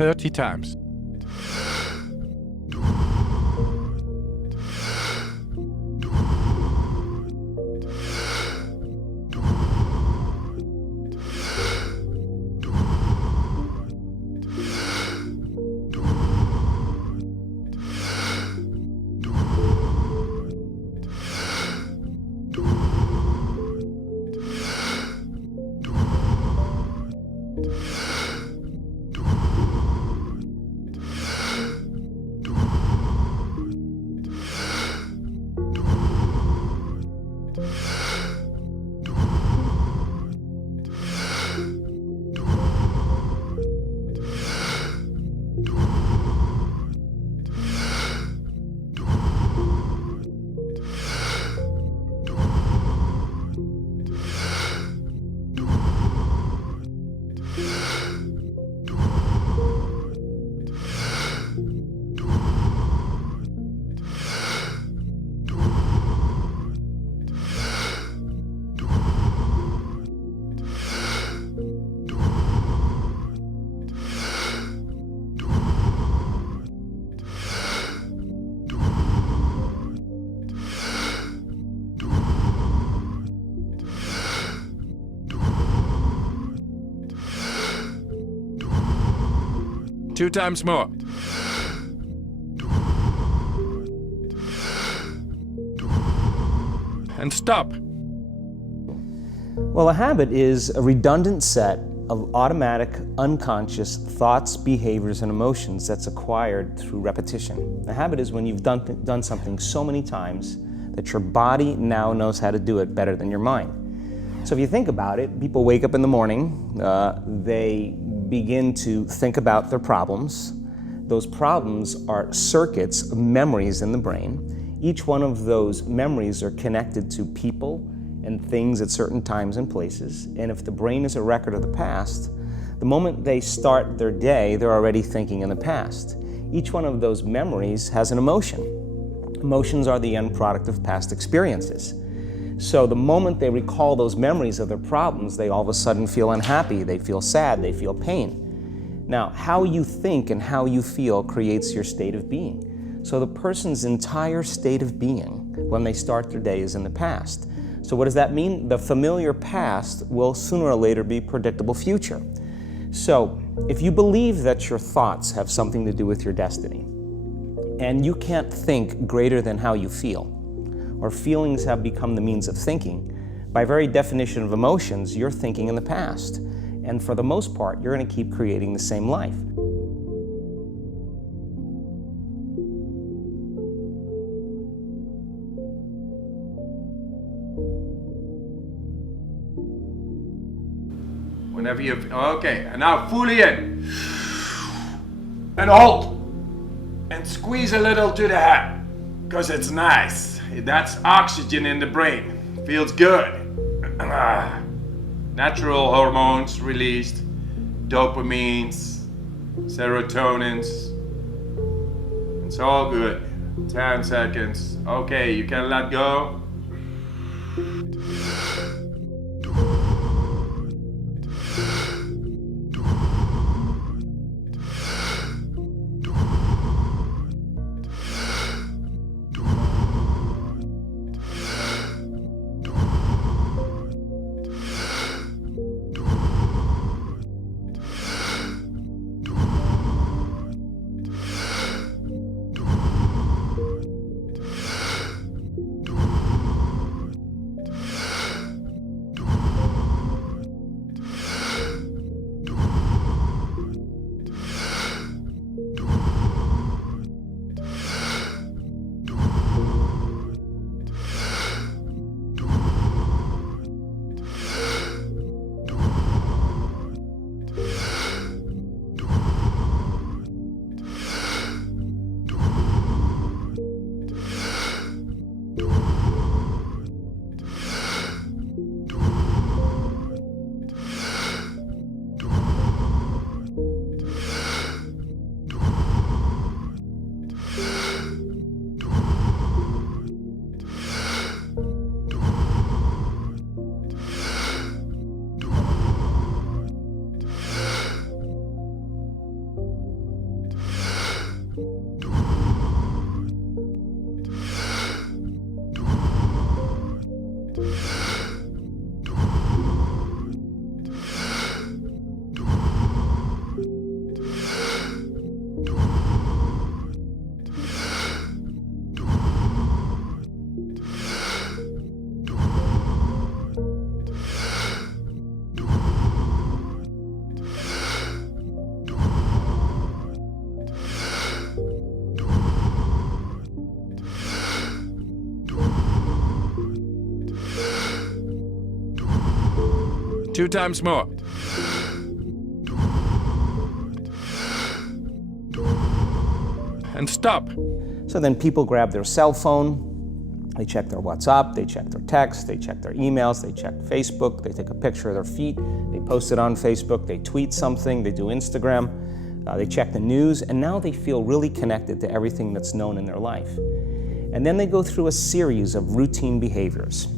30 times. Two times more. And stop. Well, a habit is a redundant set of automatic, unconscious thoughts, behaviors, and emotions that's acquired through repetition. A habit is when you've done something so many times that your body now knows how to do it better than your mind. So if you think about it, people wake up in the morning, they begin to think about their problems. Those problems are circuits of memories in the brain. Each one of those memories are connected to people and things at certain times and places. And if the brain is a record of the past, the moment they start their day, they're already thinking in the past. Each one of those memories has an emotion. Emotions are the end product of past experiences. So the moment they recall those memories of their problems, they all of a sudden feel unhappy, they feel sad, they feel pain. Now, how you think and how you feel creates your state of being. So the person's entire state of being when they start their day is in the past. So what does that mean? The familiar past will sooner or later be predictable future. So if you believe that your thoughts have something to do with your destiny, and you can't think greater than how you feel, or feelings have become the means of thinking, by very definition of emotions, you're thinking in the past. And for the most part, you're going to keep creating the same life. Whenever you... Okay, and now fully in. And hold. And squeeze a little to the head. Because it's nice. That's oxygen in the brain. Feels good. Natural hormones released. Dopamines. Serotonins. It's all good. 10 seconds. Okay, you can let go. 2 times more. And stop. So then people grab their cell phone, they check their WhatsApp, they check their text, they check their emails, they check Facebook, they take a picture of their feet, they post it on Facebook, they tweet something, they do Instagram, they check the news, and now they feel really connected to everything that's known in their life. And then they go through a series of routine behaviors.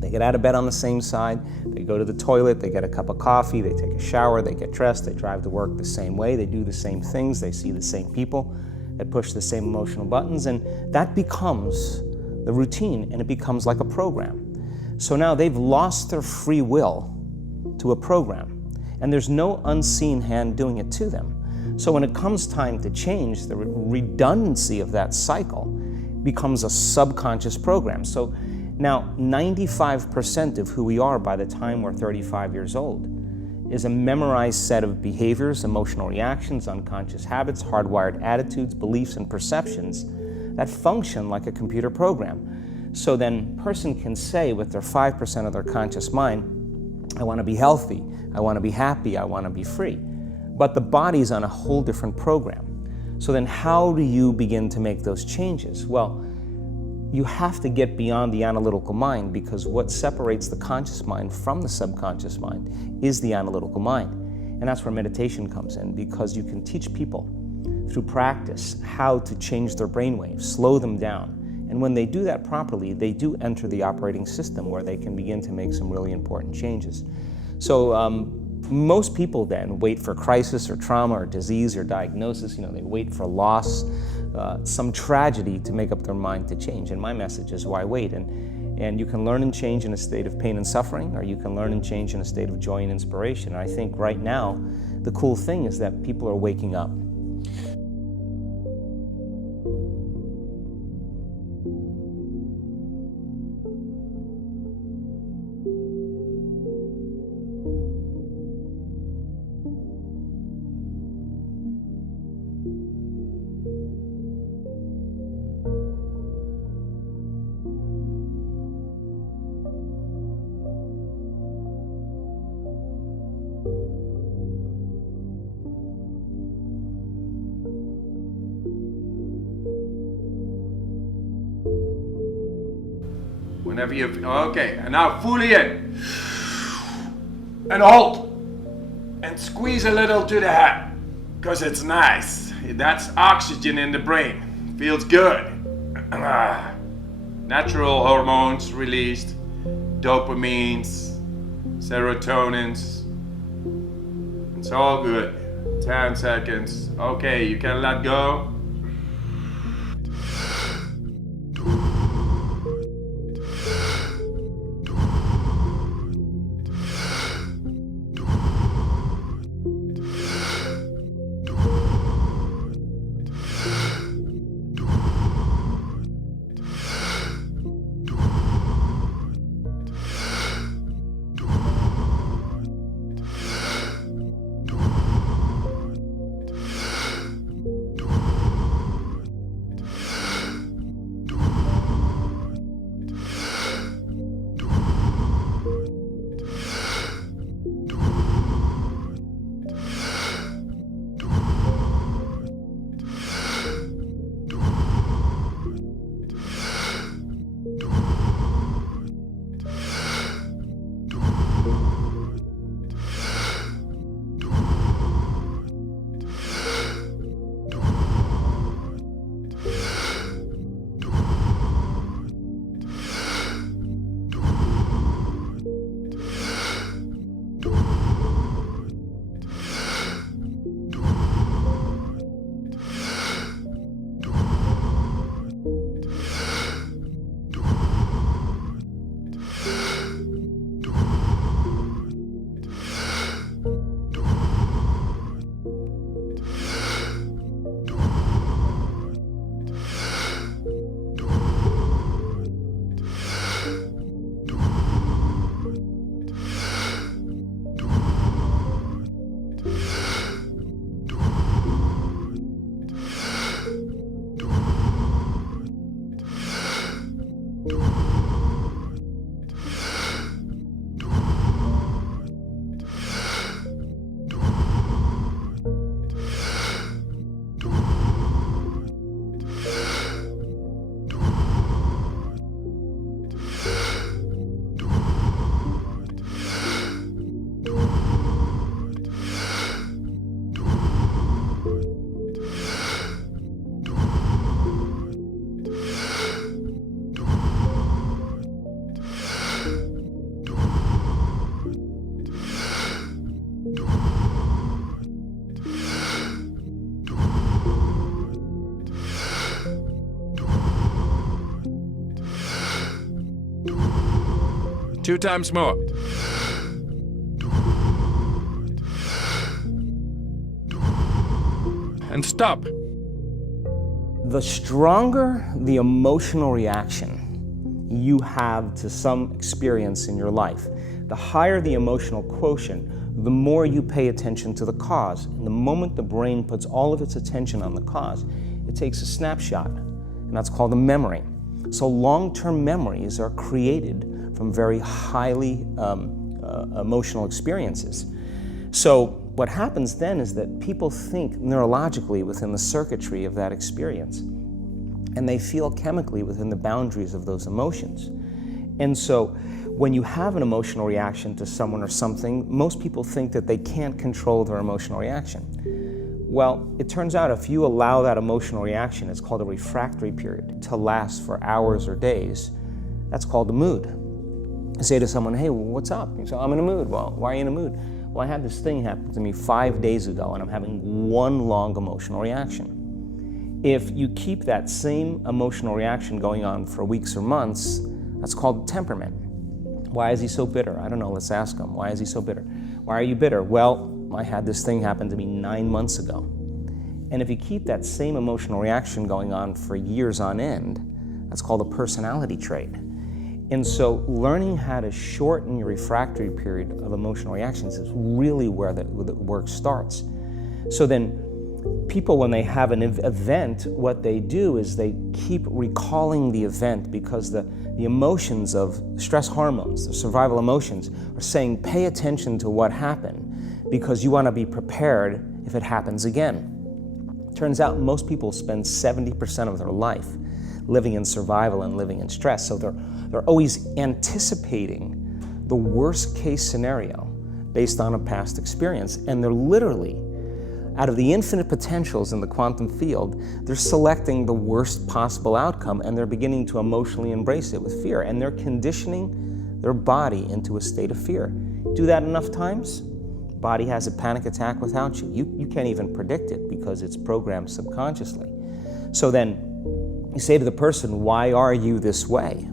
They get out of bed on the same side, they go to the toilet, they get a cup of coffee, they take a shower, they get dressed, they drive to work the same way, they do the same things, they see the same people, they push the same emotional buttons, and that becomes the routine, and it becomes like a program. So now they've lost their free will to a program, and there's no unseen hand doing it to them. So when it comes time to change, the redundancy of that cycle becomes a subconscious program. So now 95% of who we are by the time we're 35 years old is a memorized set of behaviors, emotional reactions, unconscious habits, hardwired attitudes, beliefs, and perceptions that function like a computer program. So then a person can say with their 5% of their conscious mind, I want to be healthy, I want to be happy, I want to be free. But the body's on a whole different program. So then how do you begin to make those changes? Well, you have to get beyond the analytical mind, because what separates the conscious mind from the subconscious mind is the analytical mind. And that's where meditation comes in, because you can teach people through practice how to change their brainwaves, slow them down. And when they do that properly, they do enter the operating system where they can begin to make some really important changes. So most people then wait for crisis or trauma or disease or diagnosis. They wait for loss, some tragedy to make up their mind to change. And my message is, why wait? And you can learn and change in a state of pain and suffering, or you can learn and change in a state of joy and inspiration. And I think right now, the cool thing is that people are waking up. Whenever you, okay, and now fully in. And hold. And squeeze a little to the head, because it's nice. That's oxygen in the brain. Feels good. Natural hormones released. Dopamines, serotonins. It's all good. 10 seconds. Okay, you can let go. 2 times more. And stop. The stronger the emotional reaction you have to some experience in your life, the higher the emotional quotient, the more you pay attention to the cause. And the moment the brain puts all of its attention on the cause, it takes a snapshot, and that's called a memory. So long-term memories are created from very highly emotional experiences. So what happens then is that people think neurologically within the circuitry of that experience, and they feel chemically within the boundaries of those emotions. And so when you have an emotional reaction to someone or something, most people think that they can't control their emotional reaction. Well, it turns out if you allow that emotional reaction, it's called a refractory period, to last for hours or days, that's called a mood. I say to someone, hey, what's up? You say, I'm in a mood. Well, why are you in a mood? Well, I had this thing happen to me 5 days ago, and I'm having one long emotional reaction. If you keep that same emotional reaction going on for weeks or months, that's called temperament. Why is he so bitter? I don't know, let's ask him. Why is he so bitter? Why are you bitter? Well, I had this thing happen to me 9 months ago. And if you keep that same emotional reaction going on for years on end, that's called a personality trait. And so learning how to shorten your refractory period of emotional reactions is really where the work starts. So then people, when they have an event, what they do is they keep recalling the event because the emotions of stress hormones, the survival emotions, are saying pay attention to what happened because you want to be prepared if it happens again. Turns out most people spend 70% of their life living in survival and living in stress, so they're always anticipating the worst case scenario based on a past experience, and they're literally, out of the infinite potentials in the quantum field, they're selecting the worst possible outcome, and they're beginning to emotionally embrace it with fear, and they're conditioning their body into a state of fear. Do that enough times, body has a panic attack without you. You can't even predict it because it's programmed subconsciously. So then you say to the person, why are you this way?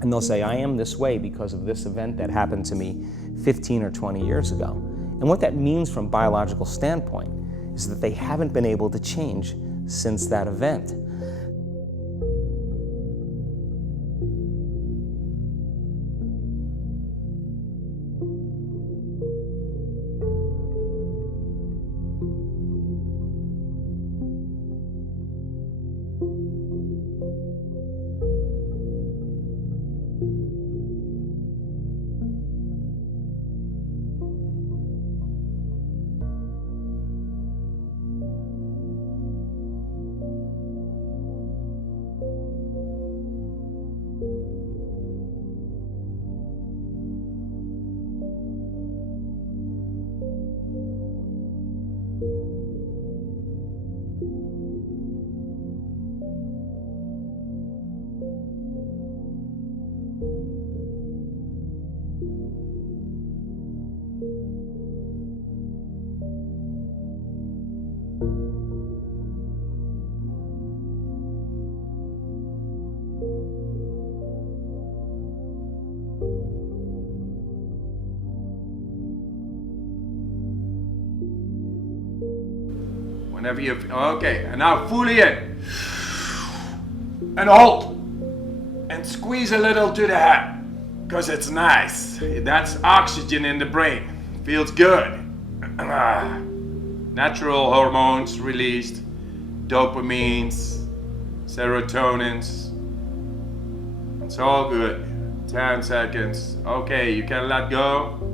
And they'll say, I am this way because of this event that happened to me 15 or 20 years ago. And what that means from a biological standpoint is that they haven't been able to change since that event. Whenever you, okay, and now fully in. And hold. And squeeze a little to the head. Because it's nice. That's oxygen in the brain. Feels good. Natural hormones released. Dopamines. Serotonins. It's all good. 10 seconds. Okay, you can let go.